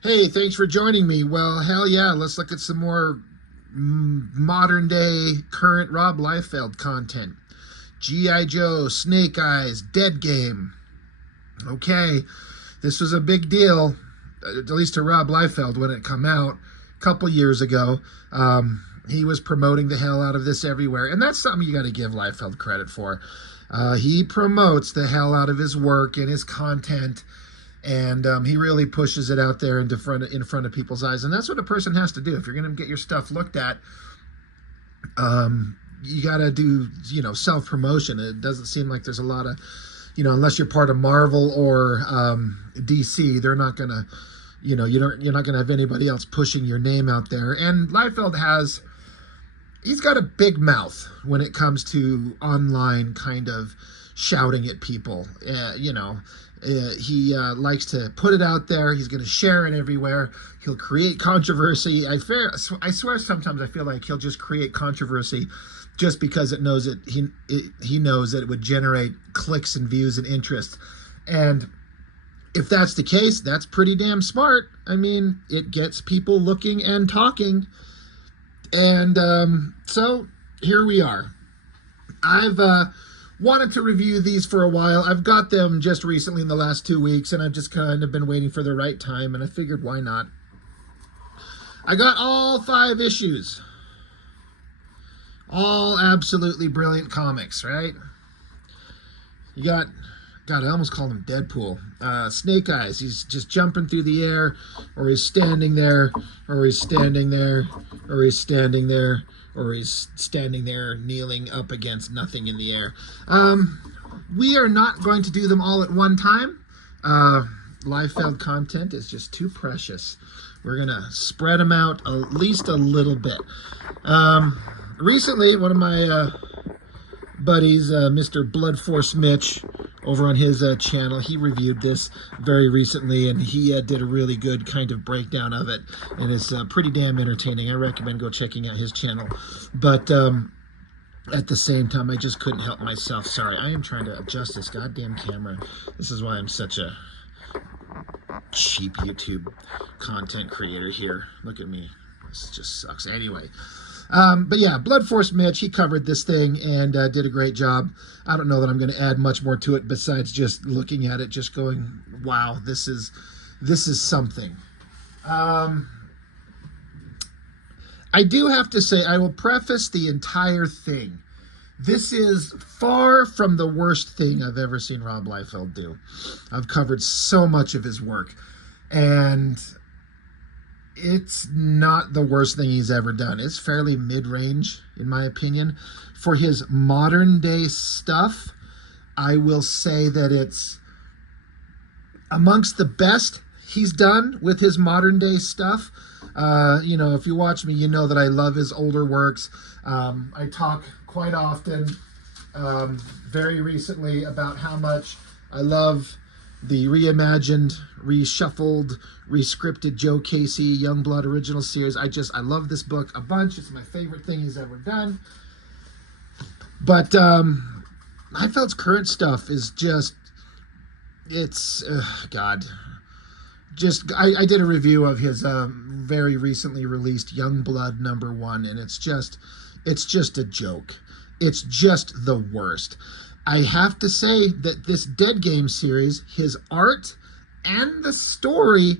Hey, thanks for joining me. Well, hell yeah, let's look at some more modern day, current Rob Liefeld content. G.I. Joe, Snake Eyes, Deadgame. Okay, this was a big deal, at least to Rob Liefeld when it come out a couple years ago. He was promoting the hell out of this everywhere, and that's something you got to give Liefeld credit for. He promotes the hell out of his work and his content, and he really pushes it out there in front of people's eyes, and that's what a person has to do if you're going to get your stuff looked at. You got to do self promotion. It doesn't seem like there's a lot of unless you're part of Marvel or DC, they're not gonna you're not gonna have anybody else pushing your name out there. And Liefeld he's got a big mouth when it comes to online kind of shouting at people. He likes to put it out there. He's going to share it everywhere. He'll create controversy. I swear sometimes I feel like he'll just create controversy just because he knows that it would generate clicks and views and interest. And if that's the case, that's pretty damn smart. I mean, it gets people looking and talking. And so here we are. I've wanted to review these for a while. I've got them just recently in the last 2 weeks, and I've just kind of been waiting for the right time, and I figured why not. I got all 5 issues. All absolutely brilliant comics, right? You got, God, I almost called him Deadpool. Snake Eyes, he's just jumping through the air, or he's standing there, or he's standing there, or he's standing there, or he's standing there kneeling up against nothing in the air. We are not going to do them all at one time. Liefeld content is just too precious. We're going to spread them out at least a little bit. Recently, one of my buddies, Mr. Blood Force Mitch, over on his channel, he reviewed this very recently, and he did a really good kind of breakdown of it, and it's pretty damn entertaining. I recommend go checking out his channel. But at the same time, I just couldn't help myself. Sorry, I am trying to adjust this goddamn camera. This is why I'm such a cheap YouTube content creator here. Look at me. This just sucks. Anyway. But yeah, Blood Force Mitch, he covered this thing and did a great job. I don't know that I'm going to add much more to it besides just looking at it, just going, wow, this is something. I do have to say, I will preface the entire thing. This is far from the worst thing I've ever seen Rob Liefeld do. I've covered so much of his work, and it's not the worst thing he's ever done. It's fairly mid-range, in my opinion. For his modern-day stuff, I will say that it's amongst the best he's done with his modern-day stuff. If you watch me, you know that I love his older works. I talk quite often, very recently, about how much I love the reimagined, reshuffled, rescripted Joe Casey Youngblood original series. I love this book a bunch. It's my favorite thing he's ever done. But Liefeld's current stuff is just, it's, God. I did a review of his very recently released Youngblood #1, and it's just a joke. It's just the worst. I have to say that this Deadgame series, his art and the story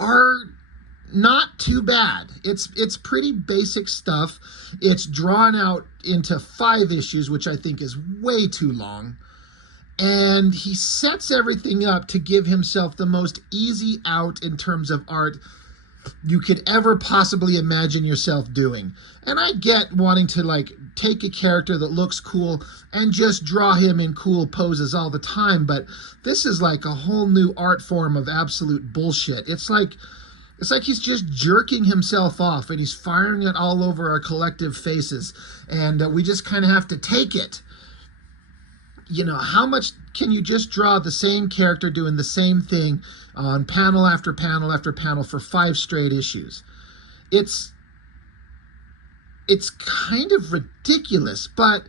are not too bad. It's pretty basic stuff. It's drawn out into 5 issues, which I think is way too long. And he sets everything up to give himself the most easy out in terms of art you could ever possibly imagine yourself doing. And I get wanting to take a character that looks cool and just draw him in cool poses all the time, but this is like a whole new art form of absolute bullshit. It's like he's just jerking himself off, and he's firing it all over our collective faces, and we just kind of have to take it. How much can you just draw the same character doing the same thing on panel after panel after panel for 5 straight issues? It's kind of ridiculous, but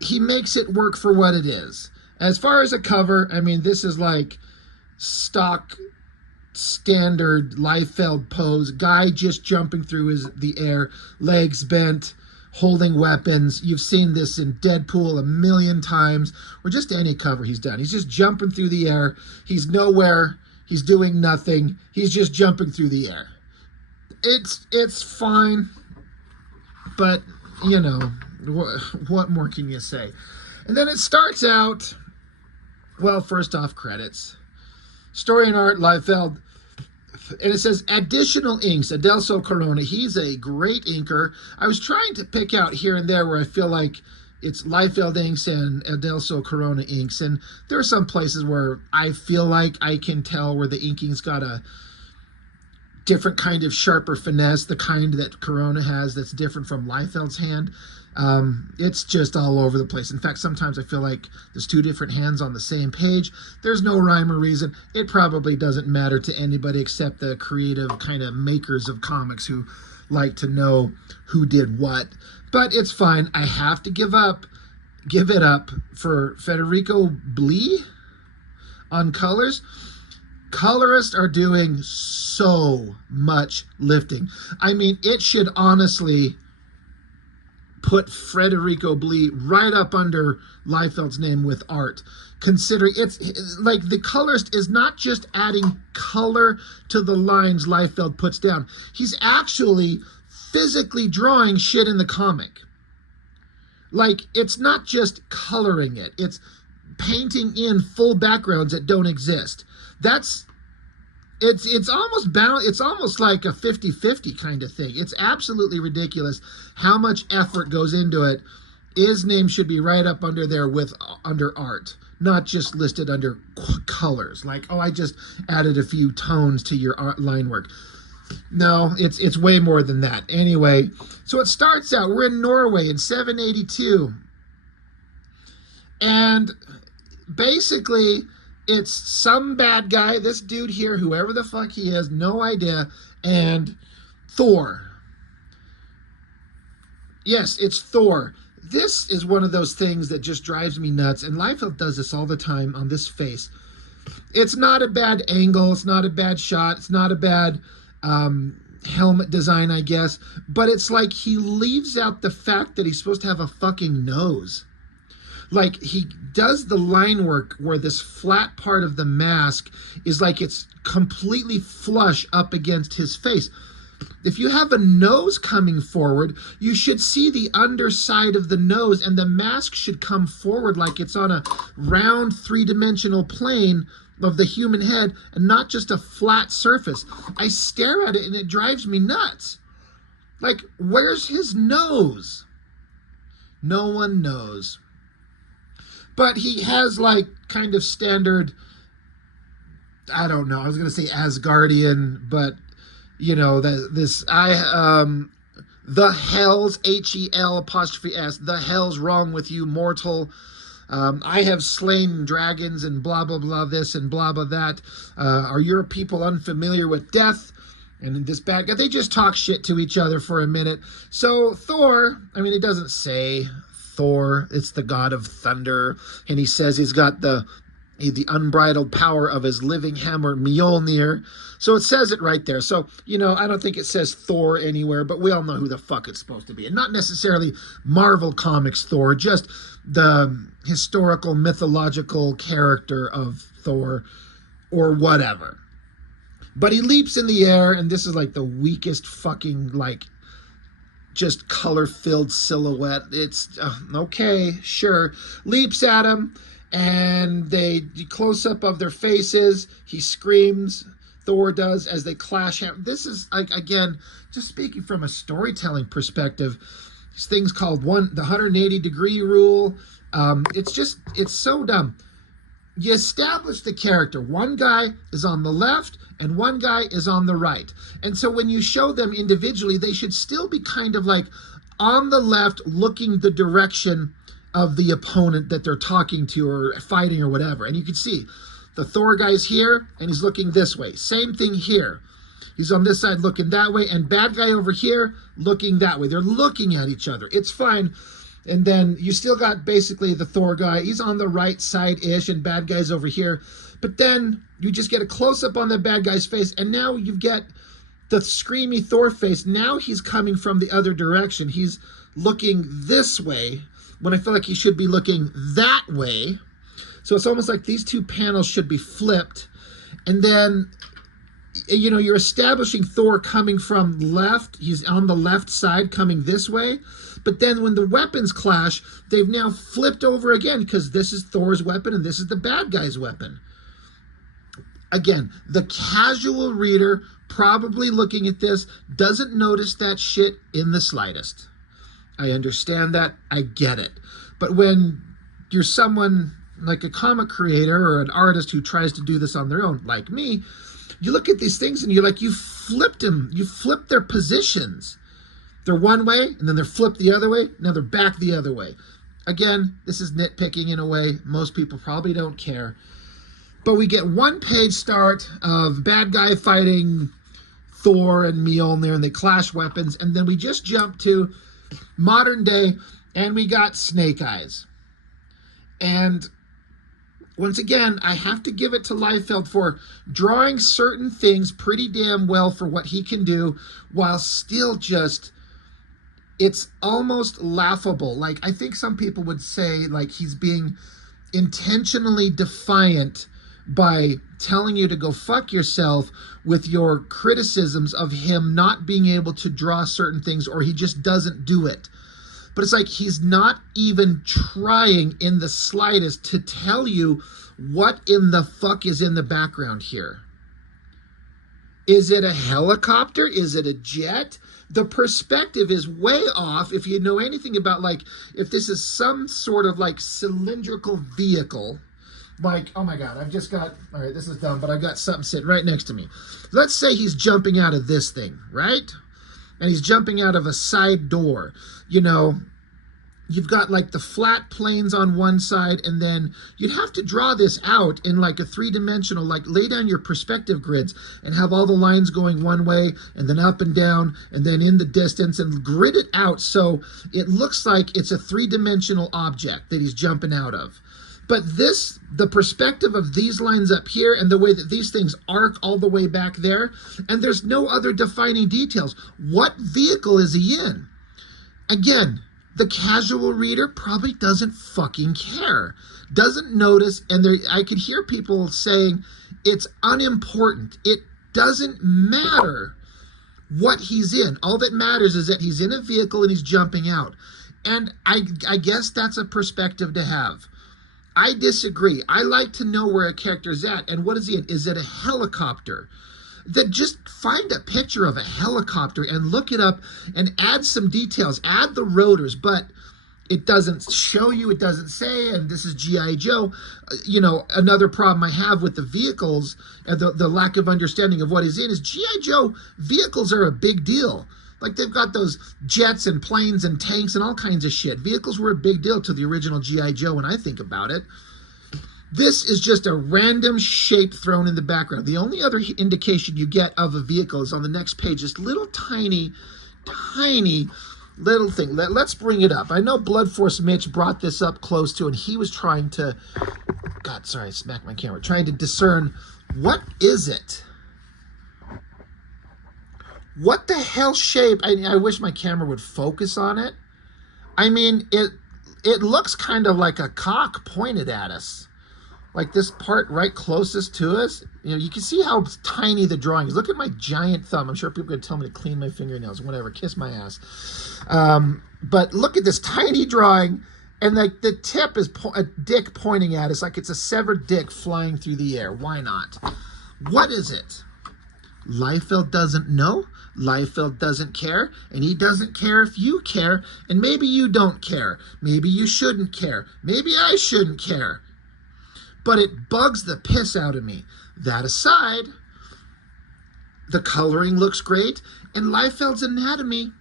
he makes it work for what it is. As far as a cover, I mean, this is like stock standard Liefeld pose, guy just jumping through the air, legs bent, holding weapons. You've seen this in Deadpool a million times, or just any cover he's done. He's just jumping through the air. He's nowhere. He's doing nothing. He's just jumping through the air. It's fine, but you know, what more can you say? And then it starts out, well, first off, credits. Story and art, Liefeld. And it says additional inks, Adelso Corona. He's a great inker. I was trying to pick out here and there where I feel like it's Liefeld inks and Adelso Corona inks. And there are some places where I feel like I can tell where the inking's got a different kind of sharper finesse, the kind that Corona has that's different from Liefeld's hand. It's just all over the place. In fact, sometimes I feel like there's two different hands on the same page. There's no rhyme or reason. It probably doesn't matter to anybody except the creative kind of makers of comics who like to know who did what. But it's fine. I have to give it up for Federico Blee on colors. Colorists are doing so much lifting. I mean, it should honestly put Federico Blee right up under Liefeld's name with art. Considering it's like the colorist is not just adding color to the lines Liefeld puts down. He's actually physically drawing shit in the comic. Like, it's not just coloring it. It's painting in full backgrounds that don't exist. It's almost like a 50-50 kind of thing. It's absolutely ridiculous how much effort goes into it. His name should be right up under there under art, not just listed under colors. Like, oh, I just added a few tones to your art line work. No, it's way more than that. Anyway, so it starts out, we're in Norway in 782. And basically, it's some bad guy, this dude here, whoever the fuck he is, no idea, and Thor. Yes, it's Thor. This is one of those things that just drives me nuts, and Liefeld does this all the time on this face. It's not a bad angle, it's not a bad shot, it's not a bad helmet design, I guess, but it's like he leaves out the fact that he's supposed to have a fucking nose. Like, he does the line work where this flat part of the mask is like it's completely flush up against his face. If you have a nose coming forward, you should see the underside of the nose, and the mask should come forward like it's on a round three-dimensional plane of the human head and not just a flat surface. I stare at it and it drives me nuts. Like, where's his nose? No one knows. But he has, like, kind of standard, I don't know, I was going to say Asgardian, but, you know, the hells, H-E-L apostrophe S, the hell's wrong with you, mortal. I have slain dragons and blah, blah, blah, this and blah, blah, that. Are your people unfamiliar with death? And this bad guy, they just talk shit to each other for a minute. So Thor, I mean, it doesn't say Thor, it's the god of thunder, and he says he's got the unbridled power of his living hammer Mjolnir. So it says it right there. So, you know, I don't think it says Thor anywhere, but we all know who the fuck it's supposed to be. And not necessarily Marvel Comics Thor, just the historical, mythological character of Thor or whatever. But he leaps in the air, and this is like the weakest fucking, like, just color-filled silhouette. It's, okay, sure. Leaps at him, and they close up of their faces. He screams, Thor does, as they clash. This is, like, again, just speaking from a storytelling perspective, this thing's called the 180-degree rule. It's so dumb. You establish the character. One guy is on the left and one guy is on the right. And so when you show them individually, they should still be kind of like on the left looking the direction of the opponent that they're talking to or fighting or whatever. And you can see the Thor guy's here and he's looking this way. Same thing here. He's on this side looking that way, and bad guy over here looking that way. They're looking at each other. It's fine. And then you still got basically the Thor guy. He's on the right side-ish, and bad guy's over here. But then you just get a close-up on the bad guy's face, and now you get the screamy Thor face. Now he's coming from the other direction. He's looking this way when I feel like he should be looking that way. So it's almost like these two panels should be flipped. And then, you know, you're establishing Thor coming from left. He's on the left side coming this way. But then when the weapons clash, they've now flipped over again because this is Thor's weapon and this is the bad guy's weapon. Again, the casual reader probably looking at this doesn't notice that shit in the slightest. I understand that. I get it. But when you're someone like a comic creator or an artist who tries to do this on their own, like me, you look at these things and you're like, you flipped them. You flipped their positions. They're one way and then they're flipped the other way. Now they're back the other way. Again, this is nitpicking in a way. Most people probably don't care. But we get one page start of bad guy fighting Thor and Mjolnir, and they clash weapons. And then we just jump to modern day, and we got Snake Eyes. And once again, I have to give it to Liefeld for drawing certain things pretty damn well for what he can do, while still just, it's almost laughable. Like, I think some people would say, like, he's being intentionally defiant by telling you to go fuck yourself with your criticisms of him not being able to draw certain things, or he just doesn't do it. But it's like he's not even trying in the slightest to tell you what in the fuck is in the background here. Is it a helicopter? Is it a jet? The perspective is way off. If you know anything about, like, if this is some sort of like cylindrical vehicle, like, oh my God, I've just got, all right, this is dumb, but I've got something sitting right next to me. Let's say he's jumping out of this thing, right? And he's jumping out of a side door. You know, you've got like the flat planes on one side, and then you'd have to draw this out in like a three-dimensional, like lay down your perspective grids and have all the lines going one way and then up and down and then in the distance, and grid it out so it looks like it's a three-dimensional object that he's jumping out of. But this, the perspective of these lines up here and the way that these things arc all the way back there, and there's no other defining details. What vehicle is he in? Again, the casual reader probably doesn't fucking care, doesn't notice, and I could hear people saying it's unimportant. It doesn't matter what he's in. All that matters is that he's in a vehicle and he's jumping out. And I guess that's a perspective to have. I disagree. I like to know where a character's at. And what is he in? Is it a helicopter? Then just find a picture of a helicopter and look it up and add some details. Add the rotors, but it doesn't show you, it doesn't say, and this is G.I. Joe. You know, another problem I have with the vehicles and the lack of understanding of what he's in is G.I. Joe vehicles are a big deal. Like, they've got those jets and planes and tanks and all kinds of shit. Vehicles were a big deal to the original G.I. Joe when I think about it. This is just a random shape thrown in the background. The only other indication you get of a vehicle is on the next page, this little tiny little thing. Let's bring it up. I know Blood Force Mitch brought this up close to, and he was trying to, God, sorry, I smacked my camera, trying to discern, what is it? What the hell shape? I wish my camera would focus on it. I mean, it looks kind of like a cock pointed at us. Like this part right closest to us. You know, you can see how tiny the drawing is. Look at my giant thumb. I'm sure people are going to tell me to clean my fingernails. Whatever, kiss my ass. But look at this tiny drawing. And like the tip is a dick pointing at us like it's a severed dick flying through the air. Why not? What is it? Liefeld doesn't know. Liefeld doesn't care, and he doesn't care if you care, and maybe you don't care. Maybe you shouldn't care. Maybe I shouldn't care. But it bugs the piss out of me. That aside, the coloring looks great, and Liefeld's anatomy,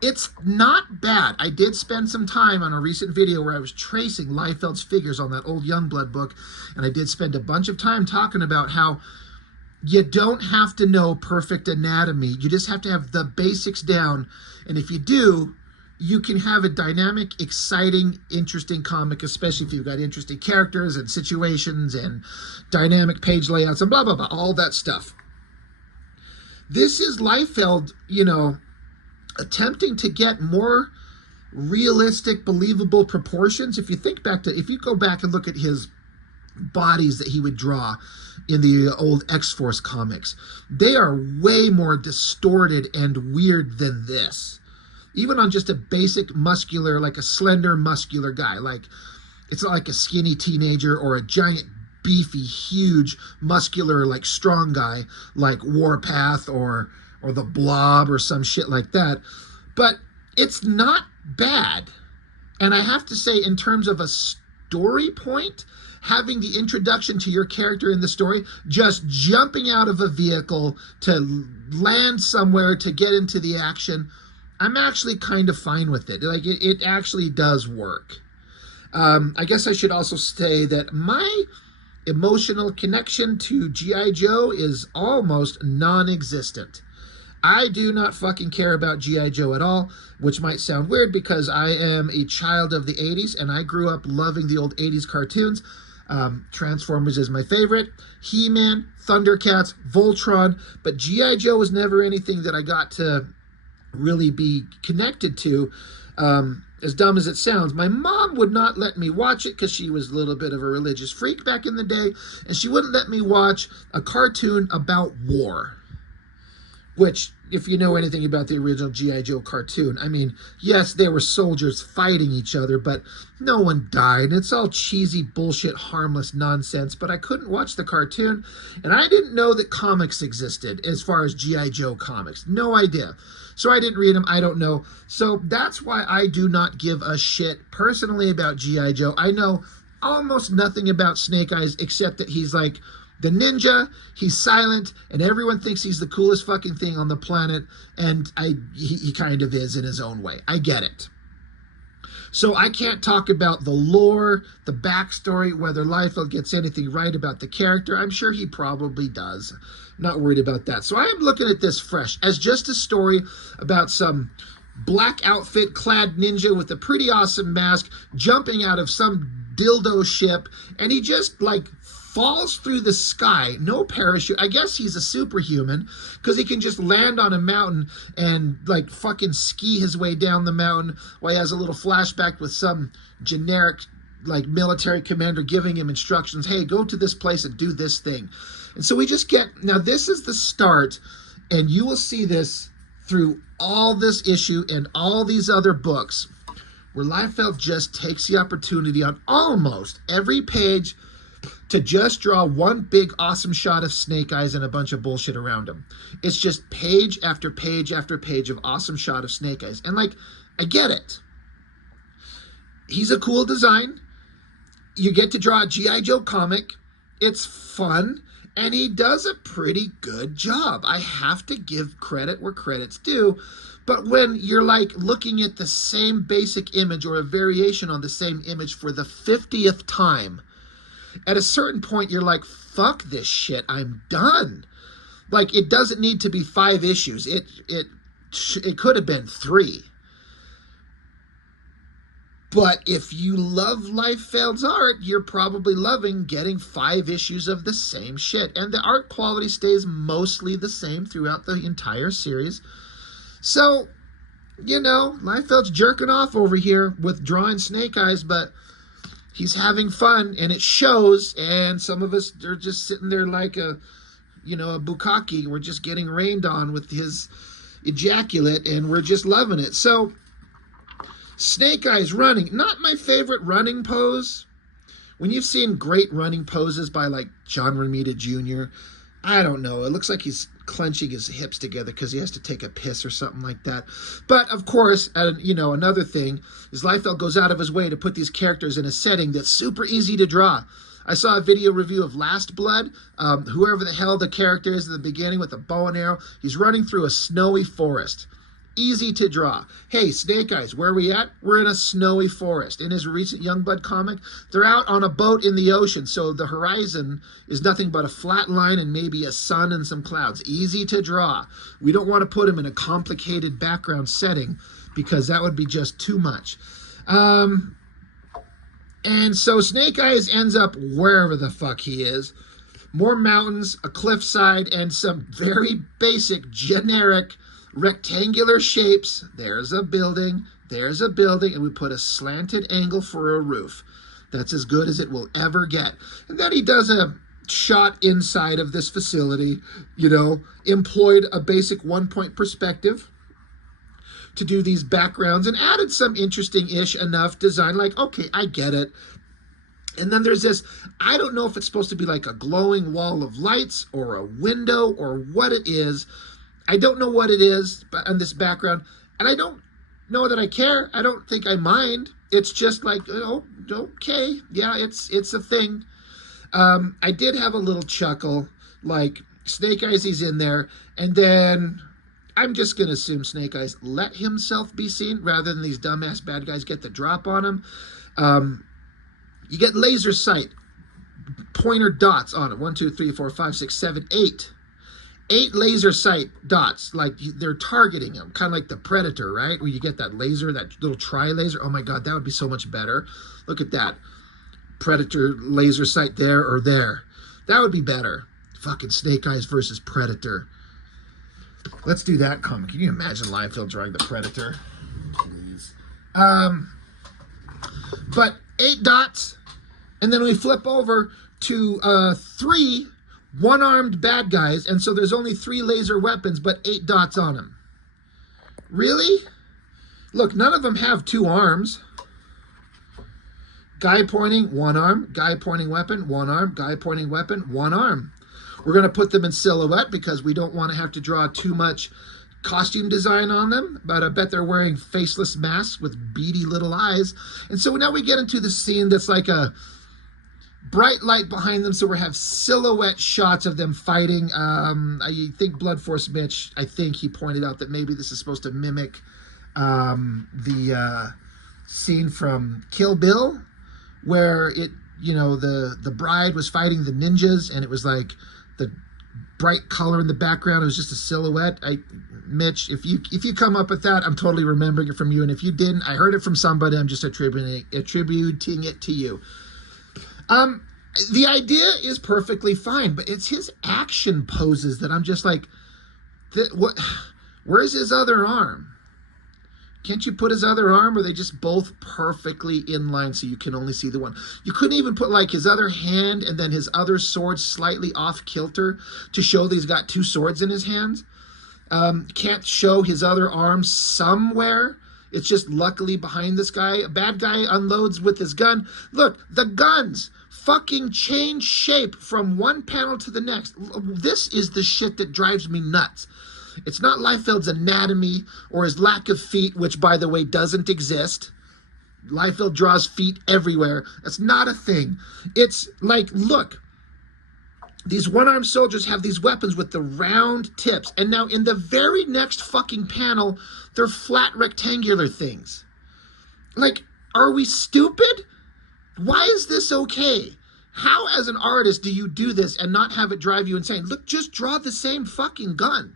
it's not bad. I did spend some time on a recent video where I was tracing Liefeld's figures on that old Youngblood book, and I did spend a bunch of time talking about how you don't have to know perfect anatomy. You just have to have the basics down. And if you do, you can have a dynamic, exciting, interesting comic, especially if you've got interesting characters and situations and dynamic page layouts and blah, blah, blah, all that stuff. This is Liefeld, attempting to get more realistic, believable proportions. If you go back and look at his bodies that he would draw in the old X-Force comics, they are way more distorted and weird than this. Even on just a basic muscular, like a slender muscular guy, like it's not like a skinny teenager or a giant beefy huge muscular like strong guy like Warpath or the Blob or some shit like that. But it's not bad. And I have to say, in terms of a story point, having the introduction to your character in the story, just jumping out of a vehicle to land somewhere to get into the action, I'm actually kind of fine with it. Like, it actually does work. I guess I should also say that my emotional connection to G.I. Joe is almost non-existent. I do not fucking care about G.I. Joe at all, which might sound weird because I am a child of the 80s and I grew up loving the old 80s cartoons. Transformers is my favorite, He-Man, Thundercats, Voltron, but G.I. Joe was never anything that I got to really be connected to. As dumb as it sounds, my mom would not let me watch it because she was a little bit of a religious freak back in the day, and she wouldn't let me watch a cartoon about war. Which, if you know anything about the original G.I. Joe cartoon, I mean, yes, there were soldiers fighting each other, but no one died. It's all cheesy bullshit, harmless nonsense, but I couldn't watch the cartoon, and I didn't know that comics existed as far as G.I. Joe comics. No idea. So I didn't read them. I don't know. So that's why I do not give a shit personally about G.I. Joe. I know almost nothing about Snake Eyes except that he's like the ninja, he's silent, and everyone thinks he's the coolest fucking thing on the planet, and he kind of is in his own way. I get it. So I can't talk about the lore, the backstory, whether Liefeld gets anything right about the character. I'm sure he probably does. Not worried about that. So I am looking at this fresh as just a story about some black outfit clad ninja with a pretty awesome mask jumping out of some dildo ship, and he just like falls through the sky, no parachute. I guess he's a superhuman because he can just land on a mountain and like fucking ski his way down the mountain while he has a little flashback with some generic like military commander giving him instructions. Hey, go to this place and do this thing. And so we just get, now this is the start, and you will see this through all this issue and all these other books where Liefeld just takes the opportunity on almost every page to just draw one big awesome shot of Snake Eyes and a bunch of bullshit around him. It's just page after page after page of awesome shot of Snake Eyes. And like, I get it. He's a cool design. You get to draw a G.I. Joe comic. It's fun. And he does a pretty good job. I have to give credit where credit's due. But when you're like looking at the same basic image or a variation on the same image for the 50th time, at a certain point, you're like, fuck this shit, I'm done. Like, it doesn't need to be 5 issues. It could have been 3. But if you love Liefeld's art, you're probably loving getting 5 issues of the same shit. And the art quality stays mostly the same throughout the entire series. So, Liefeld's jerking off over here with drawing Snake Eyes, but he's having fun, and it shows, and some of us are just sitting there like a bukkake. We're just getting rained on with his ejaculate, and we're just loving it. So, Snake Eyes running. Not my favorite running pose. When you've seen great running poses by, like, John Romita Jr., I don't know. It looks like he's clenching his hips together because he has to take a piss or something like that. But, of course, another thing is Liefeld goes out of his way to put these characters in a setting that's super easy to draw. I saw a video review of Last Blood. Whoever the hell the character is at the beginning with a bow and arrow, he's running through a snowy forest. Easy to draw. Hey, Snake Eyes, where are we at? We're in a snowy forest. In his recent Youngblood comic, they're out on a boat in the ocean, so the horizon is nothing but a flat line and maybe a sun and some clouds. Easy to draw. We don't want to put him in a complicated background setting because that would be just too much. And so Snake Eyes ends up wherever the fuck he is. More mountains, a cliffside, and some very basic, generic, rectangular shapes. There's a building, and we put a slanted angle for a roof. That's as good as it will ever get. And then he does a shot inside of this facility, employed a basic one-point perspective to do these backgrounds and added some interesting-ish enough design, like, okay, I get it. And then there's this, I don't know if it's supposed to be like a glowing wall of lights or a window or what it is. I don't know what it is on this background, and I don't know that I care. I don't think I mind. It's just like, okay, yeah, it's a thing. I did have a little chuckle, like Snake Eyes, he's in there, and then I'm just going to assume Snake Eyes let himself be seen rather than these dumbass bad guys get the drop on him. You get laser sight, pointer dots on it. 1, 2, 3, 4, 5, 6, 7, 8. 8 laser sight dots, like they're targeting him, kind of like the Predator, right? Where you get that laser, that little tri-laser. Oh my God, that would be so much better. Look at that. Predator laser sight there or there. That would be better. Fucking Snake Eyes versus Predator. Let's do that comic. Can you imagine Liefeld drawing the Predator? Please. But 8 dots, and then we flip over to 3 one-armed bad guys, and so there's only 3 laser weapons, but 8 dots on them. Really? Look, none of them have 2 arms. Guy pointing, 1 arm. Guy pointing weapon, 1 arm. Guy pointing weapon, 1 arm. We're going to put them in silhouette because we don't want to have to draw too much costume design on them, but I bet they're wearing faceless masks with beady little eyes. And so now we get into the scene that's like a bright light behind them, so we have silhouette shots of them fighting. I think Blood Force Mitch, I think he pointed out that maybe this is supposed to mimic the scene from Kill Bill, where the bride was fighting the ninjas, and it was like the bright color in the background. It was just a silhouette. Mitch, if you come up with that, I'm totally remembering it from you, and if you didn't, I heard it from somebody. I'm just attributing it to you. The idea is perfectly fine, but it's his action poses that I'm just like, where's his other arm? Can't you put his other arm, or are they just both perfectly in line so you can only see the one? You couldn't even put like his other hand and then his other sword slightly off kilter to show that he's got 2 swords in his hands? Can't show his other arm somewhere? It's just luckily behind this guy. A bad guy unloads with his gun. Look, the guns fucking change shape from one panel to the next. This is the shit that drives me nuts. It's not Liefeld's anatomy or his lack of feet, which, by the way, doesn't exist. Liefeld draws feet everywhere. That's not a thing. It's like, look, these one-armed soldiers have these weapons with the round tips. And now in the very next fucking panel, they're flat rectangular things. Like, are we stupid? Why is this okay? How, as an artist, do you do this and not have it drive you insane? Look, just draw the same fucking gun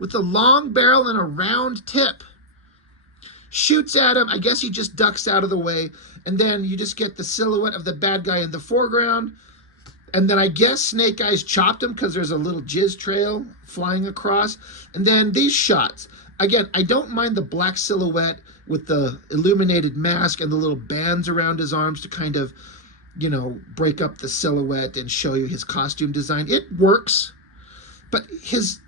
with a long barrel and a round tip. Shoots at him. I guess he just ducks out of the way. And then you just get the silhouette of the bad guy in the foreground. And then I guess Snake Eyes chopped him because there's a little jizz trail flying across. And then these shots. Again, I don't mind the black silhouette with the illuminated mask and the little bands around his arms to kind of, break up the silhouette and show you his costume design. It works. But he's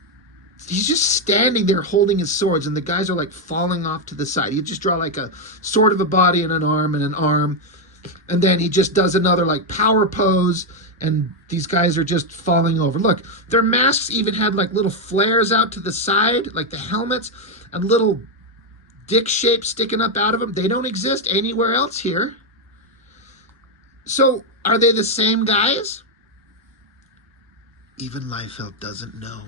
just standing there holding his swords, and the guys are like falling off to the side. You just draw like a sort of a body and an arm, and then he just does another like power pose, and these guys are just falling over. Look, their masks even had like little flares out to the side, like the helmets, and little dick shapes sticking up out of them. They don't exist anywhere else here. So are they the same guys? Even Liefeld doesn't know.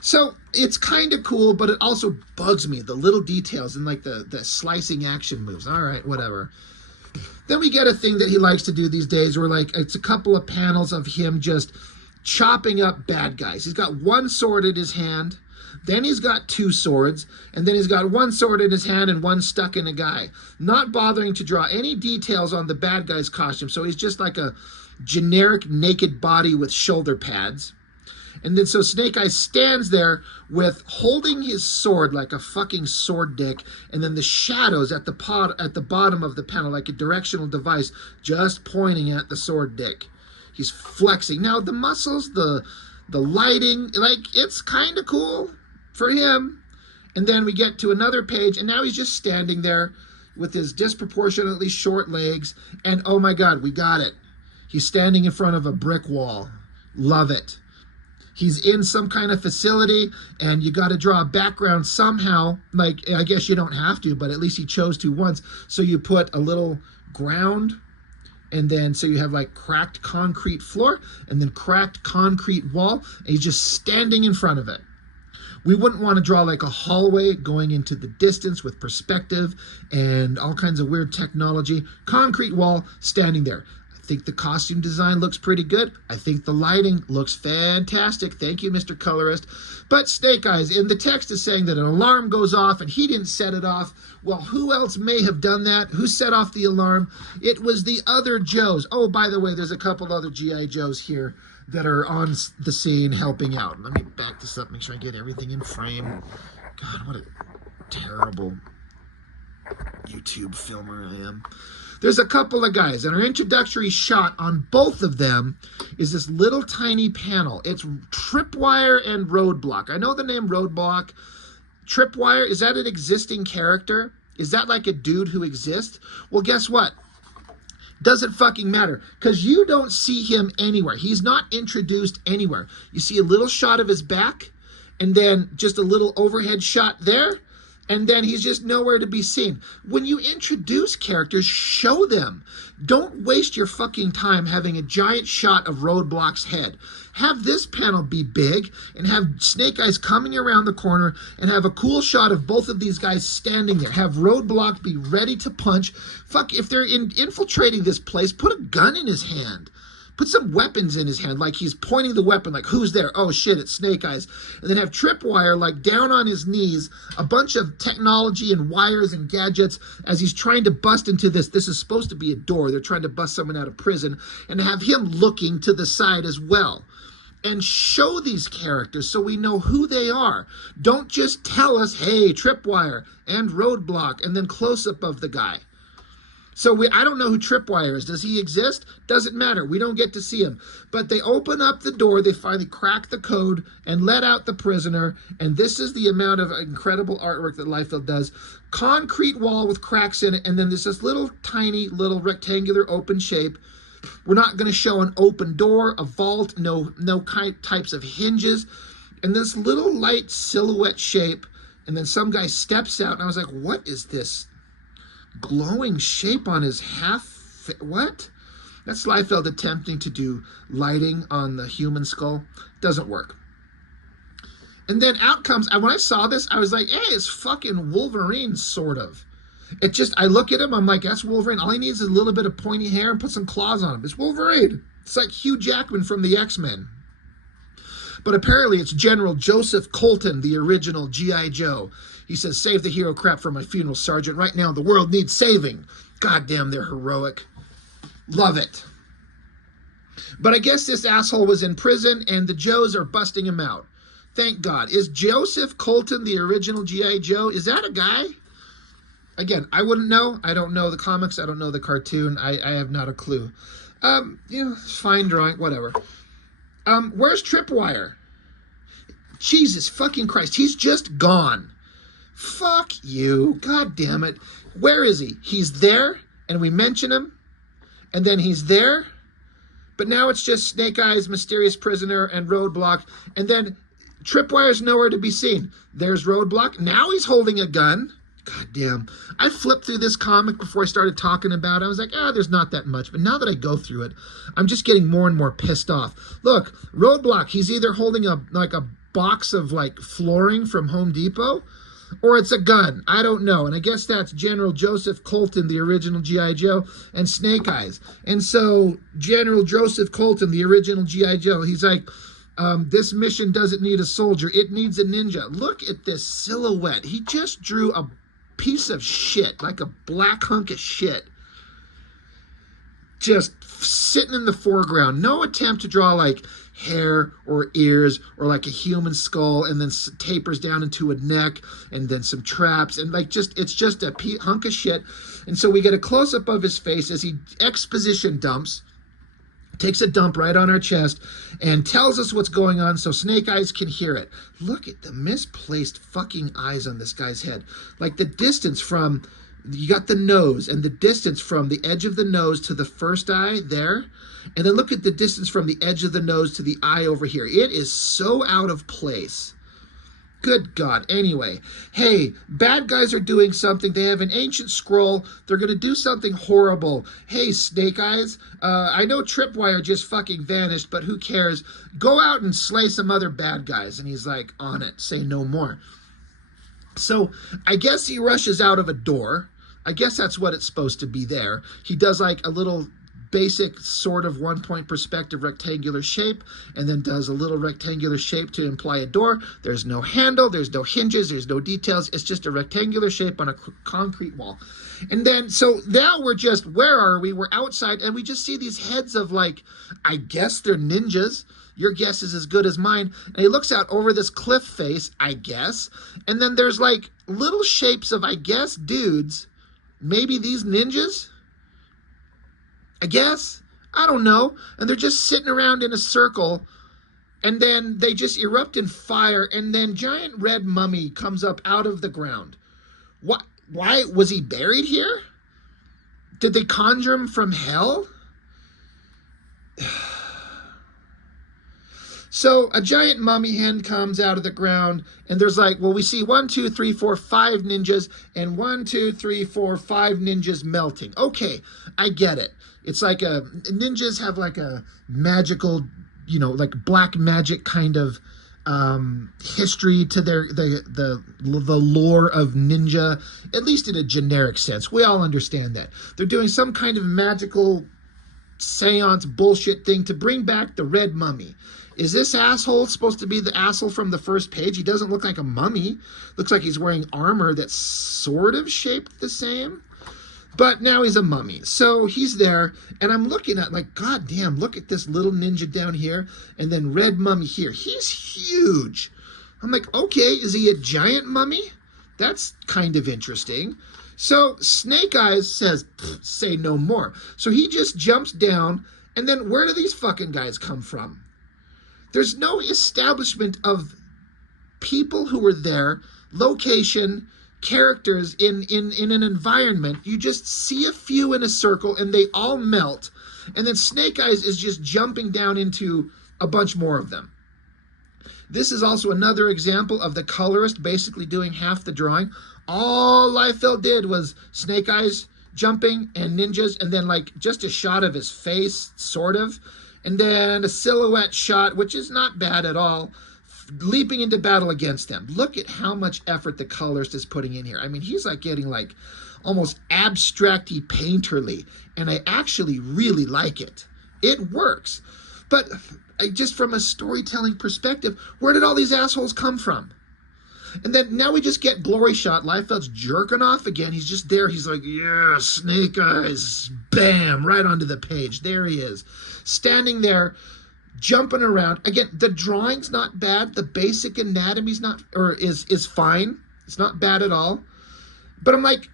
So it's kind of cool, but it also bugs me, the little details and like the slicing action moves. All right, whatever. Then we get a thing that he likes to do these days where like it's a couple of panels of him just chopping up bad guys. He's got one sword in his hand, Then he's got 2 swords, and then he's got 1 sword in his hand and 1 stuck in a guy. Not bothering to draw any details on the bad guy's costume, so he's just like a generic naked body with shoulder pads. And then so Snake Eyes stands there with holding his sword like a fucking sword dick, and then the shadows at the bottom of the panel like a directional device just pointing at the sword dick. He's flexing. Now the muscles, the lighting, like it's kind of cool for him. And then we get to another page, and now he's just standing there with his disproportionately short legs, and oh my God, we got it. He's standing in front of a brick wall. Love it. He's in some kind of facility, and you got to draw a background somehow. Like, I guess you don't have to, but at least he chose to once. So you put a little ground, and then so you have like cracked concrete floor, and then cracked concrete wall, and he's just standing in front of it. We wouldn't want to draw like a hallway going into the distance with perspective and all kinds of weird technology. Concrete wall, standing there. I think the costume design looks pretty good. I think the lighting looks fantastic. Thank you, Mr. Colorist. But Snake Eyes, in the text is saying that an alarm goes off and he didn't set it off. Well, who else may have done that? Who set off the alarm? It was the other Joes. Oh, by the way, there's a couple other G.I. Joes here that are on the scene helping out. Let me back this up, make sure I get everything in frame. God, what a terrible YouTube filmer I am. There's a couple of guys, and our introductory shot on both of them is this little tiny panel. It's Tripwire and Roadblock. I know the name Roadblock. Tripwire, is that an existing character? Is that like a dude who exists? Well, guess what? Doesn't fucking matter, because you don't see him anywhere. He's not introduced anywhere. You see a little shot of his back, and then just a little overhead shot there, and then he's just nowhere to be seen. When you introduce characters, show them. Don't waste your fucking time having a giant shot of Roadblock's head. Have this panel be big, and have Snake Eyes coming around the corner, and have a cool shot of both of these guys standing there. Have Roadblock be ready to punch. Fuck, if they're infiltrating this place, put a gun in his hand. Put some weapons in his hand, like he's pointing the weapon, like, who's there? Oh, shit, it's Snake Eyes. And then have Tripwire, like, down on his knees, a bunch of technology and wires and gadgets as he's trying to bust into this. This is supposed to be a door. They're trying to bust someone out of prison. And have him looking to the side as well. And show these characters so we know who they are. Don't just tell us, hey, Tripwire and Roadblock, and then close-up of the guy. So I don't know who Tripwire is. Does he exist? Doesn't matter. We don't get to see him. But they open up the door. They finally crack the code and let out the prisoner. And this is the amount of incredible artwork that Liefeld does. Concrete wall with cracks in it. And then there's this little tiny little rectangular open shape. We're not going to show an open door, a vault, no types of hinges. And this little light silhouette shape. And then some guy steps out. And I was like, what is this glowing shape on his what? That's Liefeld attempting to do lighting on the human skull. Doesn't work. And then out comes, when I saw this, I was like, hey, it's fucking Wolverine, sort of. It just, I look at him, I'm like, that's Wolverine. All he needs is a little bit of pointy hair and put some claws on him. It's Wolverine. It's like Hugh Jackman from the X-Men. But apparently it's General Joseph Colton, the original G.I. Joe. He says, save the hero crap for my funeral, Sergeant. Right now, the world needs saving. Goddamn, they're heroic. Love it. But I guess this asshole was in prison, and the Joes are busting him out. Thank God. Is Joseph Colton the original G.I. Joe? Is that a guy? Again, I wouldn't know. I don't know the comics. I don't know the cartoon. I have not a clue. Fine drawing, whatever. Where's Tripwire? Jesus fucking Christ. He's just gone. Fuck you. God damn it. Where is he? He's there, and we mention him, and then he's there, but now it's just Snake Eyes, Mysterious Prisoner, and Roadblock, and then Tripwire's nowhere to be seen. There's Roadblock. Now he's holding a gun. God damn. I flipped through this comic before I started talking about it. I was like, there's not that much. But now that I go through it, I'm just getting more and more pissed off. Look, Roadblock, he's either holding a box of flooring from Home Depot, or it's a gun. I don't know. And I guess that's General Joseph Colton, the original G.I. Joe, and Snake Eyes. And so General Joseph Colton, the original G.I. Joe, he's like, This mission doesn't need a soldier. It needs a ninja. Look at this silhouette. He just drew a piece of shit, like a black hunk of shit, just sitting in the foreground. No attempt to draw like hair or ears or like a human skull and then tapers down into a neck and then some traps and like it's just a hunk of shit. And so we get a close-up of his face as he exposition dumps, takes a dump right on our chest and tells us what's going on so Snake Eyes can hear it. Look at the misplaced fucking eyes on this guy's head. Like the distance from, you got the nose and the distance from the edge of the nose to the first eye there. And then look at the distance from the edge of the nose to the eye over here. It is so out of place. Good God. Anyway, hey, bad guys are doing something. They have an ancient scroll. They're going to do something horrible. Hey, Snake Eyes, I know Tripwire just fucking vanished, but who cares? Go out and slay some other bad guys. And he's like, on it. Say no more. So I guess he rushes out of a door. I guess that's what it's supposed to be there. He does like a little basic sort of 1-point perspective rectangular shape and then does a little rectangular shape to imply a door. There's no handle, there's no hinges, there's no details. It's just a rectangular shape on a concrete wall. And then, so now we're just, where are we? We're outside and we just see these heads of like, I guess they're ninjas. Your guess is as good as mine. And he looks out over this cliff face, I guess. And then there's like little shapes of, I guess, dudes. Maybe these ninjas? I guess. I don't know. And they're just sitting around in a circle. And then they just erupt in fire. And then giant red mummy comes up out of the ground. What? Why? Was he buried here? Did they conjure him from hell? So a giant mummy hen comes out of the ground, and there's like, well, we see 1, 2, 3, 4, 5 ninjas, and 1, 2, 3, 4, 5 ninjas melting. Okay, I get it. It's like ninjas have like a magical, you know, like black magic kind of history to the lore of ninja, at least in a generic sense. We all understand that. They're doing some kind of magical seance bullshit thing to bring back the red mummy. Is this asshole supposed to be the asshole from the first page? He doesn't look like a mummy. Looks like he's wearing armor that's sort of shaped the same. But now he's a mummy. So he's there, and I'm looking at like, God damn, look at this little ninja down here, and then red mummy here. He's huge. I'm like, okay, is he a giant mummy? That's kind of interesting. So Snake Eyes says, say no more. So he just jumps down, and then where do these fucking guys come from? There's no establishment of people who were there, location, characters in an environment. You just see a few in a circle and they all melt. And then Snake Eyes is just jumping down into a bunch more of them. This is also another example of the colorist basically doing half the drawing. All Liefeld did was Snake Eyes jumping and ninjas and then like just a shot of his face, sort of. And then a silhouette shot, which is not bad at all, leaping into battle against them. Look at how much effort the colorist is putting in here. I mean, he's like getting like almost abstract-y painterly, and I actually really like it. It works. But just from a storytelling perspective, where did all these assholes come from? And then now we just get glory shot. Liefeld's jerking off again. He's just there. He's like, yeah, Snake Eyes. Bam, right onto the page. There he is. Standing there, jumping around. Again, the drawing's not bad. The basic anatomy's not, or is fine. It's not bad at all. But I'm like,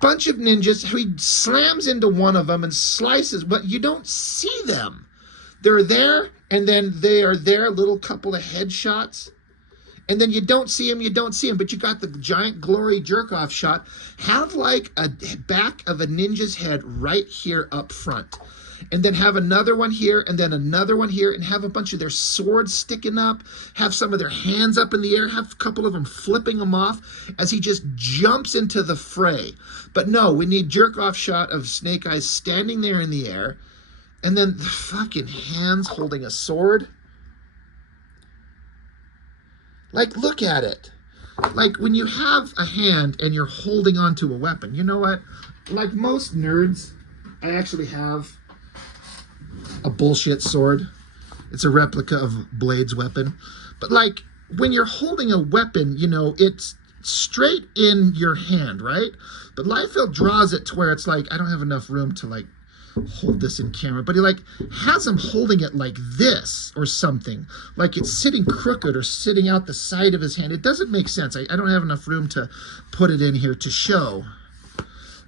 bunch of ninjas. He slams into one of them and slices, but you don't see them. They're there, and then they are there, a little couple of headshots. And then you don't see him, but you got the giant glory jerk-off shot. Have like a back of a ninja's head right here up front. And then have another one here, and then another one here, and have a bunch of their swords sticking up, have some of their hands up in the air, have a couple of them flipping them off as he just jumps into the fray. But no, we need jerk-off shot of Snake Eyes standing there in the air, and then the fucking hands holding a sword. Like, look at it. Like, when you have a hand and you're holding onto a weapon, you know what? Like most nerds, I actually have a bullshit sword. It's a replica of Blade's weapon. But like when you're holding a weapon, you know, it's straight in your hand, right? But Liefeld draws it to where it's like, I don't have enough room to like hold this in camera, but he like has him holding it like this or something, like it's sitting crooked or sitting out the side of his hand. It doesn't make sense. I don't have enough room to put it in here to show,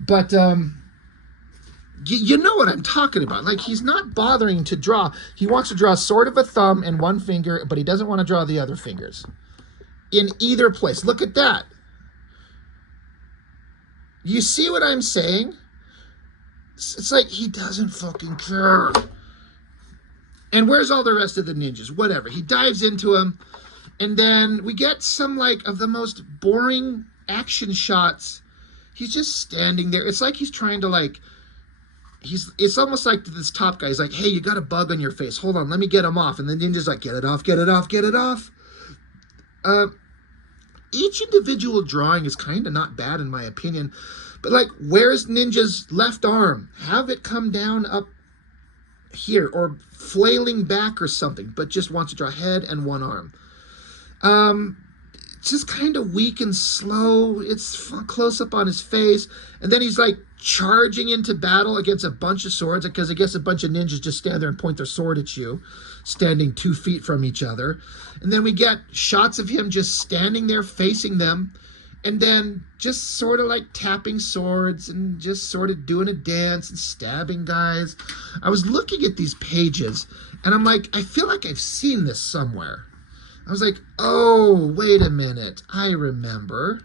but you know what I'm talking about. Like, he's not bothering to draw. He wants to draw sort of a thumb and one finger, but he doesn't want to draw the other fingers in either place. Look at that. You see what I'm saying? It's like he doesn't fucking care. And where's all the rest of the ninjas? Whatever. He dives into him, and then we get some like of the most boring action shots. He's just standing there. It's like he's trying to like, it's almost like this top guy. He's like, hey, you got a bug on your face. Hold on, let me get him off. And the ninja's like, get it off, get it off, get it off. Each individual drawing is kind of not bad in my opinion. But like, where's Ninja's left arm? Have it come down up here or flailing back or something, but just wants to draw head and one arm. It's just kind of weak and slow. It's close up on his face. And then he's like charging into battle against a bunch of swords, because I guess a bunch of ninjas just stand there and point their sword at you, standing 2 feet from each other. And then we get shots of him just standing there facing them, and then just sort of like tapping swords and just sort of doing a dance and stabbing guys. I was looking at these pages and I'm like, I feel like I've seen this somewhere. I was like, oh, wait a minute. I remember.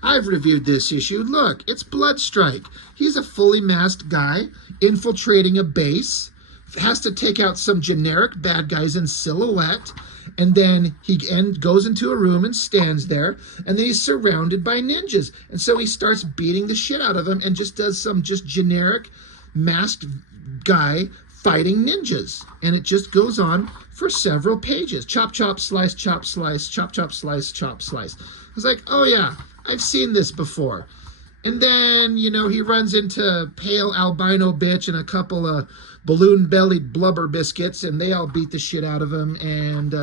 I've reviewed this issue. Look, it's Bloodstrike. He's a fully masked guy infiltrating a base, has to take out some generic bad guys in silhouette, and then he goes into a room and stands there, and then he's surrounded by ninjas. And so he starts beating the shit out of them and just does some just generic masked guy fighting ninjas. And it just goes on for several pages. Chop, chop, slice, chop, slice, chop, chop, slice, chop, slice. I was like, oh yeah, I've seen this before. And then, you know, he runs into pale albino bitch and a couple of balloon-bellied blubber biscuits, and they all beat the shit out of him, and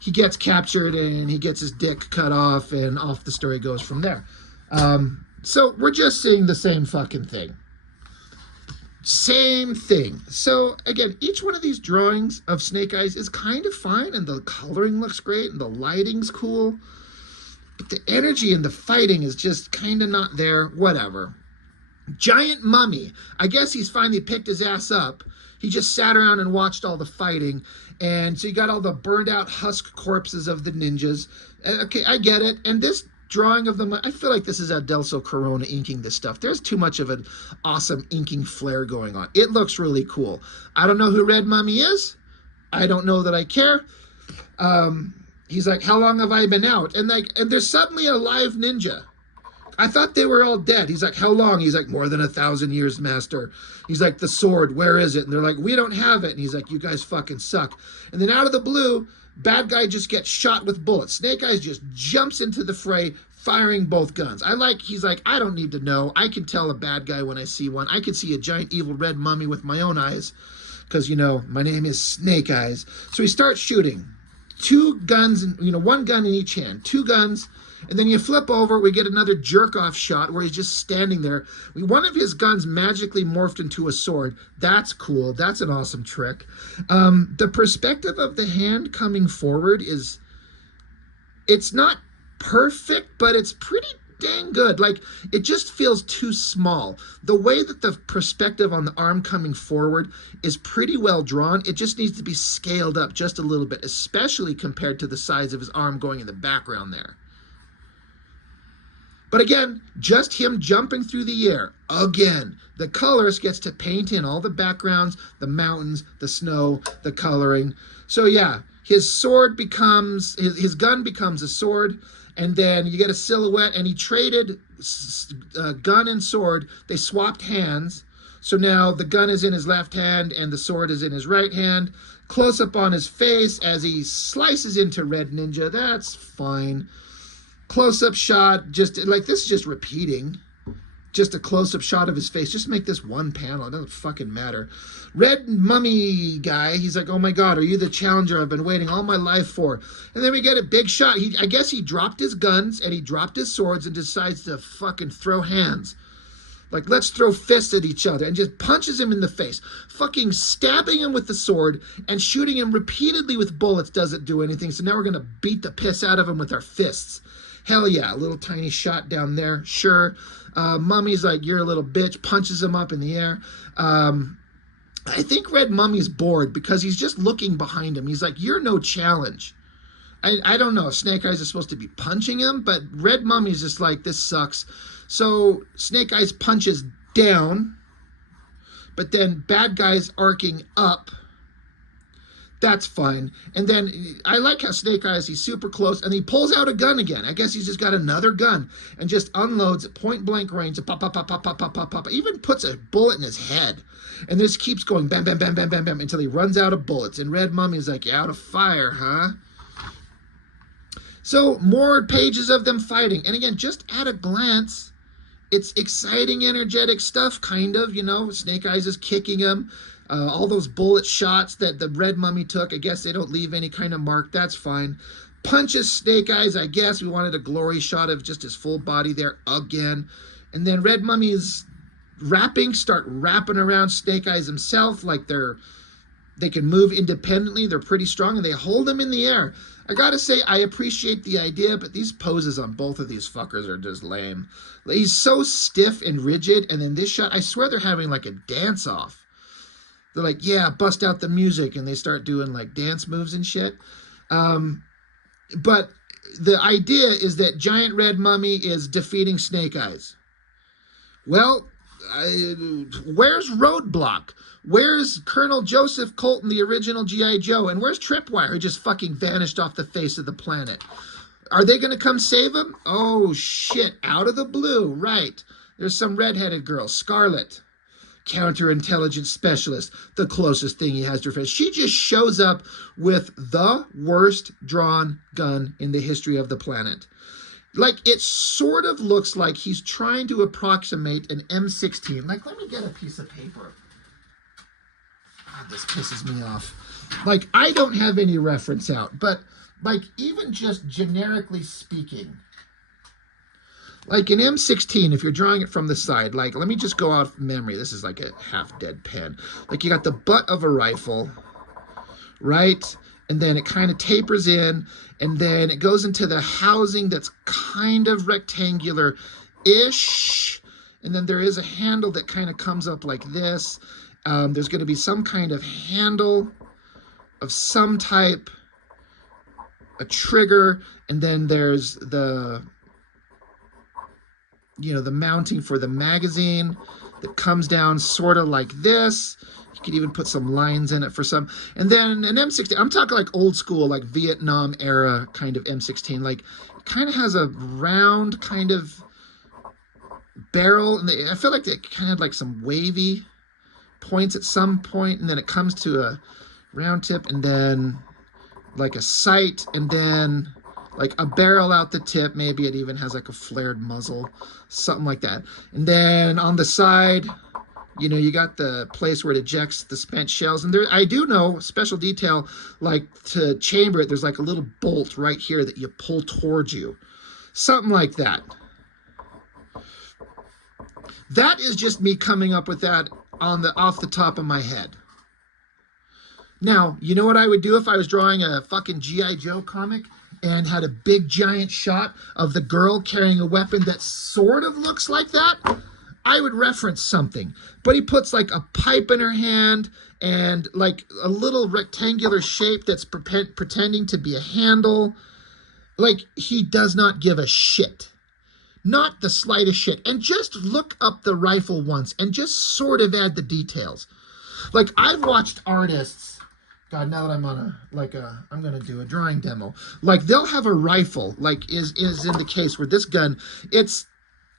he gets captured, and he gets his dick cut off, and off the story goes from there. So we're just seeing the same fucking thing. Same thing. So, again, each one of these drawings of Snake Eyes is kind of fine, and the coloring looks great, and the lighting's cool. But the energy and the fighting is just kind of not there. Whatever. Giant Mummy. I guess he's finally picked his ass up. He just sat around and watched all the fighting. And so you got all the burned out husk corpses of the ninjas. Okay, I get it. And this drawing of them, I feel like this is Adelso Corona inking this stuff. There's too much of an awesome inking flair going on. It looks really cool. I don't know who Red Mummy is. I don't know that I care. He's like, how long have I been out? And there's suddenly a live ninja. I thought they were all dead. He's like, how long? He's like, more than 1,000 years, master. He's like, the sword, where is it? And they're like, we don't have it. And he's like, you guys fucking suck. And then out of the blue, bad guy just gets shot with bullets. Snake Eyes just jumps into the fray, firing both guns. He's like, I don't need to know. I can tell a bad guy when I see one. I can see a giant evil red mummy with my own eyes, because, you know, my name is Snake Eyes. So he starts shooting. 2 guns, you know, 1 gun in each hand, 2 guns. And then you flip over, we get another jerk-off shot where he's just standing there. One of his guns magically morphed into a sword. That's cool. That's an awesome trick. The perspective of the hand coming forward it's not perfect, but it's pretty dang good. Like, it just feels too small. The way that the perspective on the arm coming forward is pretty well drawn. It just needs to be scaled up just a little bit, especially compared to the size of his arm going in the background there. But again, just him jumping through the air. Again, the colorist gets to paint in all the backgrounds, the mountains, the snow, the coloring. So yeah, his sword becomes, his gun becomes a sword, and then you get a silhouette, and he traded gun and sword. They swapped hands. So now the gun is in his left hand and the sword is in his right hand. Close up on his face as he slices into Red Ninja. That's fine. Close-up shot, just like this is just repeating. just a close-up shot of his face. Just make this one panel. It doesn't fucking matter. Red Mummy guy, he's like, oh my God, are you the challenger I've been waiting all my life for? And then we get a big shot. I guess he dropped his guns and he dropped his swords and decides to fucking throw hands. Like, let's throw fists at each other, and just punches him in the face. Fucking stabbing him with the sword and shooting him repeatedly with bullets doesn't do anything. So now we're going to beat the piss out of him with our fists. Hell yeah, a little tiny shot down there, sure. Mummy's like, you're a little bitch, punches him up in the air. I think Red Mummy's bored because he's just looking behind him. He's like, you're no challenge. I don't know if Snake Eyes is supposed to be punching him, but Red Mummy's just like, this sucks. So Snake Eyes punches down, but then bad guy's arcing up. That's fine. And then I like how Snake Eyes, he's super close, and he pulls out a gun again. I guess he's just got another gun and just unloads at point blank range. Pop, pop, pop, pop, pop, pop, pop, pop. Even puts a bullet in his head. And this keeps going bam, bam, bam, bam, bam, bam, until he runs out of bullets. And Red Mummy's like, you're out of fire, huh? So more pages of them fighting. And again, just at a glance, it's exciting, energetic stuff, kind of, you know. Snake Eyes is kicking him. All those bullet shots that the Red Mummy took, I guess they don't leave any kind of mark. That's fine. Punches Snake Eyes. I guess we wanted a glory shot of just his full body there again. And then Red Mummy's start wrapping around Snake Eyes himself like they can move independently. They're pretty strong, and they hold him in the air. I gotta say, I appreciate the idea, but these poses on both of these fuckers are just lame. He's so stiff and rigid, and then this shot, I swear they're having like a dance-off. They're like, yeah, bust out the music, and they start doing like dance moves and shit. But the idea is that Giant Red Mummy is defeating Snake Eyes. Well, where's Roadblock? Where's Colonel Joseph Colton, the original G.I. Joe? And where's Tripwire, who just fucking vanished off the face of the planet? Are they going to come save him? Oh, shit. Out of the blue. Right. There's some redheaded girl, Scarlet. Counterintelligence specialist. The closest thing he has to her face. She just shows up with the worst drawn gun in the history of the planet. Like, it sort of looks like he's trying to approximate an M16. Like, let me get a piece of paper. God, this pisses me off. Like, I don't have any reference out, but, like, even just generically speaking, like an M16, if you're drawing it from the side, like, let me just go off memory. This is like a half-dead pen. Like, you got the butt of a rifle, right? And then it kind of tapers in, and then it goes into the housing that's kind of rectangular-ish. And then there is a handle that kind of comes up like this. There's going to be some kind of handle of some type, a trigger, and then there's the, you know, the mounting for the magazine that comes down sort of like this. You could even put some lines in it for some. And then an M16, I'm talking like old school, like Vietnam era kind of M16. Like, it kind of has a round kind of barrel. And I feel like it kind of had like some wavy points at some point, and then it comes to a round tip, and then like a sight, and then like a barrel out the tip. Maybe it even has like a flared muzzle, something like that. And then on the side, you know, you got the place where it ejects the spent shells. And there, I do know, special detail, like to chamber it, there's like a little bolt right here that you pull towards you. Something like that. That is just me coming up with that off the top of my head. Now, you know what I would do if I was drawing a fucking G.I. Joe comic and had a big giant shot of the girl carrying a weapon that sort of looks like that? I would reference something. But he puts like a pipe in her hand and like a little rectangular shape that's pretending to be a handle. Like, he does not give a shit. Not the slightest shit. And just look up the rifle once and just sort of add the details. Like, I've watched artists, God, now that I'm on I'm going to do a drawing demo. Like, they'll have a rifle, like is in the case where this gun,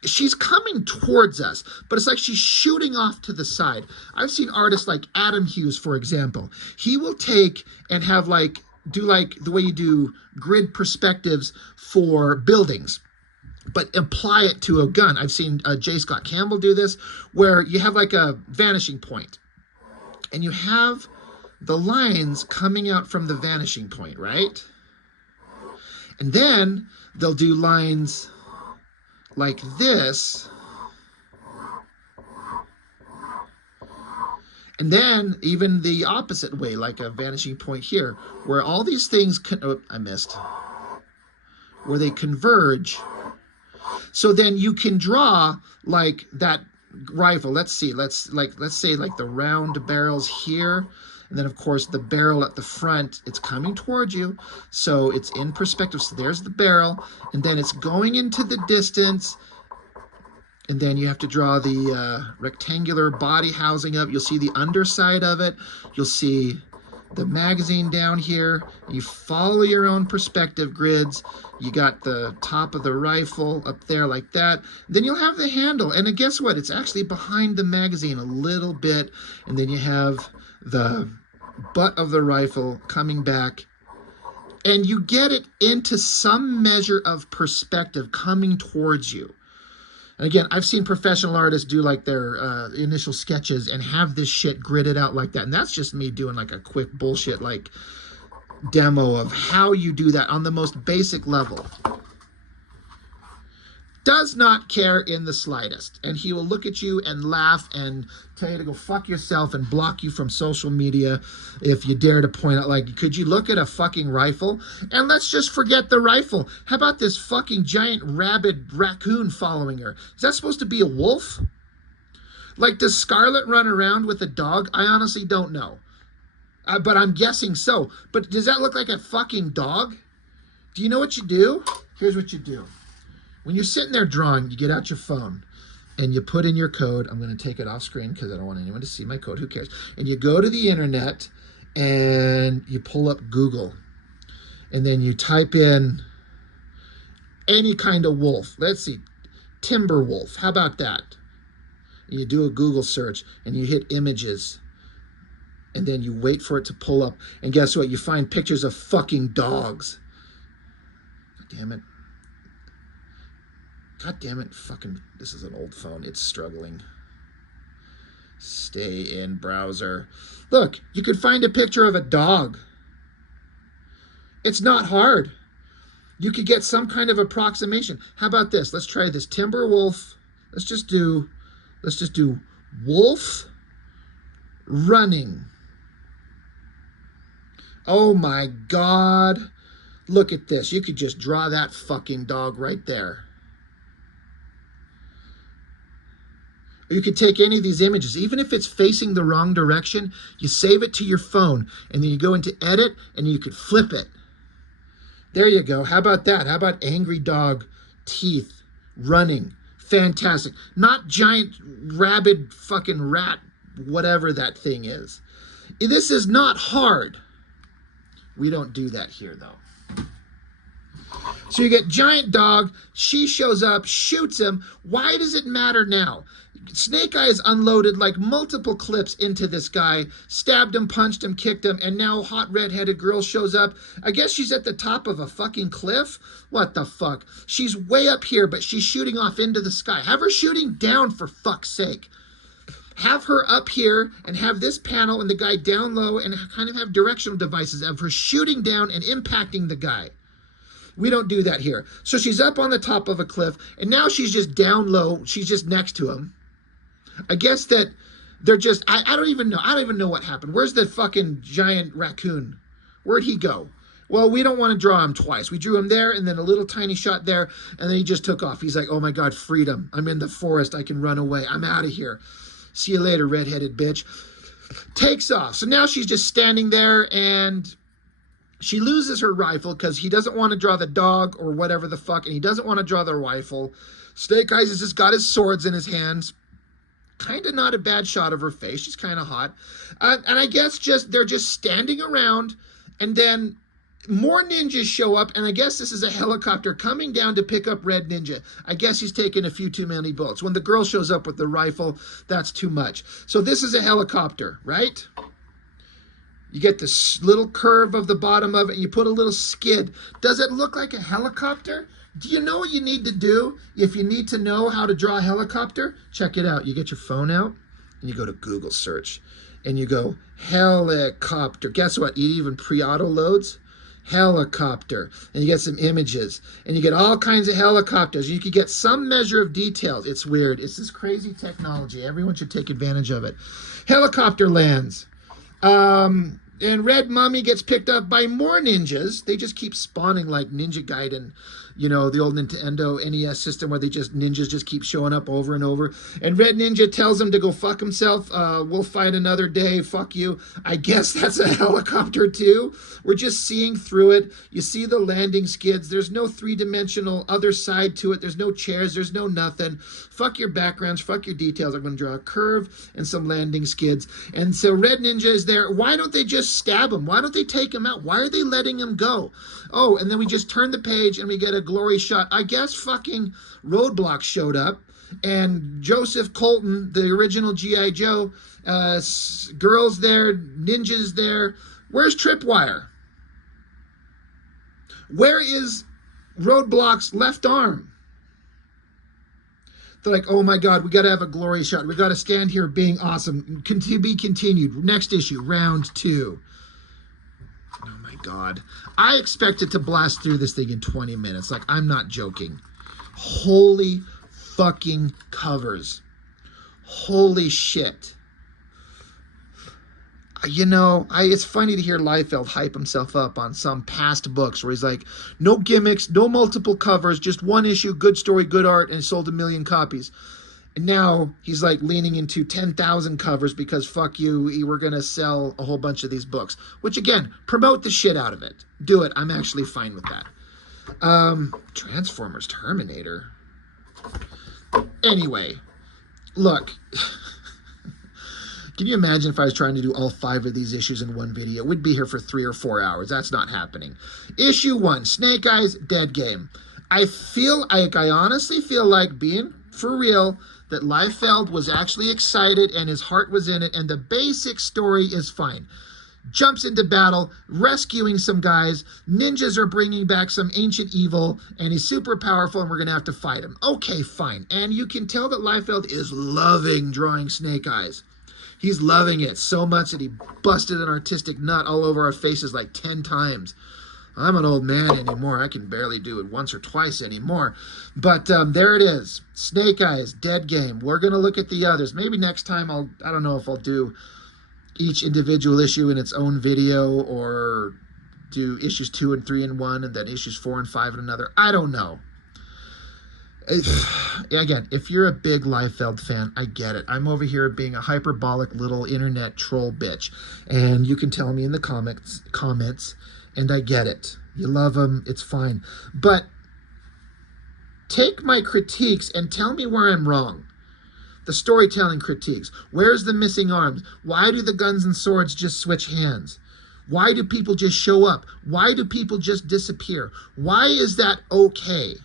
she's coming towards us, but it's like she's shooting off to the side. I've seen artists like Adam Hughes, for example. He will take and have do like the way you do grid perspectives for buildings. but apply it to a gun. I've seen J. Scott Campbell do this, where you have like a vanishing point, and you have the lines coming out from the vanishing point, right? And then they'll do lines like this. And then even the opposite way, like a vanishing point here, where all these things, I missed, where they converge. So then you can draw like that rifle. Let's see, let's say like the round barrel's here. And then of course the barrel at the front, it's coming towards you. So it's in perspective. So there's the barrel, and then it's going into the distance. And then you have to draw the rectangular body housing up. You'll see the underside of it. You'll see the magazine down here. You follow your own perspective grids. You got the top of the rifle up there like that. Then you'll have the handle. And guess what? It's actually behind the magazine a little bit. And then you have the butt of the rifle coming back. And you get it into some measure of perspective coming towards you. And again, I've seen professional artists do like their initial sketches and have this shit gridded out like that. And that's just me doing like a quick bullshit like demo of how you do that on the most basic level. Does not care in the slightest. And he will look at you and laugh and tell you to go fuck yourself and block you from social media if you dare to point out, like, could you look at a fucking rifle? And let's just forget the rifle. How about this fucking giant rabid raccoon following her? Is that supposed to be a wolf? Like, does Scarlet run around with a dog? I honestly don't know. But I'm guessing so. But does that look like a fucking dog? Do you know what you do? Here's what you do. When you're sitting there drawing, you get out your phone and you put in your code. I'm going to take it off screen because I don't want anyone to see my code. Who cares? And you go to the internet and you pull up Google. And then you type in any kind of wolf. Let's see, timber wolf. How about that? And you do a Google search and you hit images. And then you wait for it to pull up. And guess what? You find pictures of fucking dogs. God damn it. God damn it, fucking, this is an old phone. It's struggling. Stay in browser. Look, you could find a picture of a dog. It's not hard. You could get some kind of approximation. How about this? Let's try this. Timber wolf. Let's just do wolf running. Oh my God. Look at this. You could just draw that fucking dog right there. You could take any of these images, even if it's facing the wrong direction, you save it to your phone, and then you go into edit, and you could flip it. There you go. How about that? How about angry dog, teeth, running? Fantastic. Not giant, rabid fucking rat, whatever that thing is. This is not hard. We don't do that here, though. So you get giant dog, she shows up, shoots him. Why does it matter now? Snake Eyes unloaded like multiple clips into this guy, stabbed him, punched him, kicked him, and now hot redheaded girl shows up. I guess she's at the top of a fucking cliff? What the fuck? She's way up here, but she's shooting off into the sky. Have her shooting down, for fuck's sake. Have her up here and have this panel and the guy down low and kind of have directional devices of her shooting down and impacting the guy. We don't do that here. So she's up on the top of a cliff, and now she's just down low. She's just next to him. I guess that they're just, I don't even know. I don't even know what happened. Where's the fucking giant raccoon? Where'd he go? Well, we don't want to draw him twice. We drew him there and then a little tiny shot there, and then he just took off. He's like, oh my God, freedom. I'm in the forest. I can run away. I'm out of here. See you later, redheaded bitch. Takes off. So now she's just standing there, and she loses her rifle because he doesn't want to draw the dog or whatever the fuck, and he doesn't want to draw the rifle. Snake Eyes has just got his swords in his hands. Kind of not a bad shot of her face. She's kind of hot. And I guess they're just standing around, and then more ninjas show up, and I guess this is a helicopter coming down to pick up Red Ninja. I guess he's taken a few too many bullets. When the girl shows up with the rifle, that's too much. So this is a helicopter, right? You get this little curve of the bottom of it, and you put a little skid. Does it look like a helicopter? Do you know what you need to do if you need to know how to draw a helicopter? Check it out. You get your phone out and you go to Google search and you go helicopter. Guess what? It even pre-auto loads helicopter, and you get some images and you get all kinds of helicopters. You could get some measure of details. It's weird. It's this crazy technology. Everyone should take advantage of it. Helicopter lands. And Red Mummy gets picked up by more ninjas. They just keep spawning like Ninja Gaiden, you know, the old Nintendo NES system where ninjas just keep showing up over and over. And Red Ninja tells him to go fuck himself. We'll fight another day. Fuck you. I guess that's a helicopter too. We're just seeing through it. You see the landing skids. There's no three-dimensional other side to it. There's no chairs. There's no nothing. Fuck your backgrounds. Fuck your details. I'm going to draw a curve and some landing skids. And so Red Ninja is there. Why don't they just stab him? Why don't they take him out? Why are they letting him go? Oh, and then we just turn the page and we get a glory shot. I guess fucking Roadblock showed up, and Joseph Colton, the original G.I. Joe, girls there, ninjas there. Where's Tripwire? Where is Roadblock's left arm? They're like, oh my God, we got to have a glory shot. We got to stand here being awesome. To be continued. Next issue, round 2. Oh my God. I expected to blast through this thing in 20 minutes. Like, I'm not joking. Holy fucking covers. Holy shit. You know, it's funny to hear Liefeld hype himself up on some past books where he's like, no gimmicks, no multiple covers, just one issue, good story, good art, and it sold 1 million copies. And now he's like leaning into 10,000 covers because fuck you, we're going to sell a whole bunch of these books. Which again, promote the shit out of it. Do it. I'm actually fine with that. Transformers Terminator. Anyway, look. Can you imagine if I was trying to do all 5 of these issues in one video? We'd be here for 3 or 4 hours. That's not happening. Issue 1, Snake Eyes, Deadgame. I honestly feel like, being for real, that Liefeld was actually excited and his heart was in it, and the basic story is fine. Jumps into battle, rescuing some guys, ninjas are bringing back some ancient evil, and he's super powerful and we're going to have to fight him. Okay, fine. And you can tell that Liefeld is loving drawing Snake Eyes. He's loving it so much that he busted an artistic nut all over our faces like 10 times. I'm an old man anymore. I can barely do it once or twice anymore. But there it is. Snake Eyes, Deadgame. We're going to look at the others. Maybe next time I don't know if I'll do each individual issue in its own video or do issues 2 and 3 in one and then issues 4 and 5 in another. I don't know. Again, if you're a big Liefeld fan, I get it. I'm over here being a hyperbolic little internet troll bitch, and you can tell me in the comments, and I get it. You love them, it's fine. But take my critiques and tell me where I'm wrong. The storytelling critiques. Where's the missing arms? Why do the guns and swords just switch hands? Why do people just show up? Why do people just disappear? Why is that okay?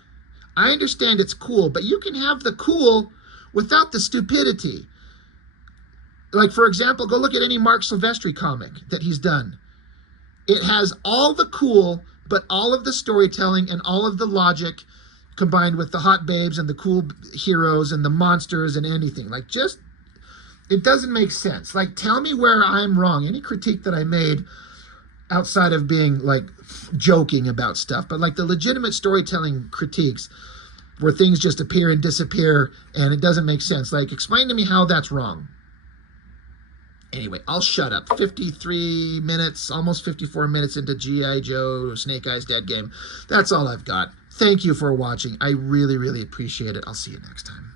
I understand it's cool, but you can have the cool without the stupidity. Like, for example, go look at any Mark Silvestri comic that he's done. It has all the cool, but all of the storytelling and all of the logic combined with the hot babes and the cool heroes and the monsters and anything. Like, just, it doesn't make sense. Like, tell me where I'm wrong. Any critique that I made outside of being, like, joking about stuff, but, like, the legitimate storytelling critiques where things just appear and disappear and it doesn't make sense. Like, explain to me how that's wrong. Anyway, I'll shut up. 53 minutes, almost 54 minutes into G.I. Joe, Snake Eyes, Deadgame. That's all I've got. Thank you for watching. I really, really appreciate it. I'll see you next time.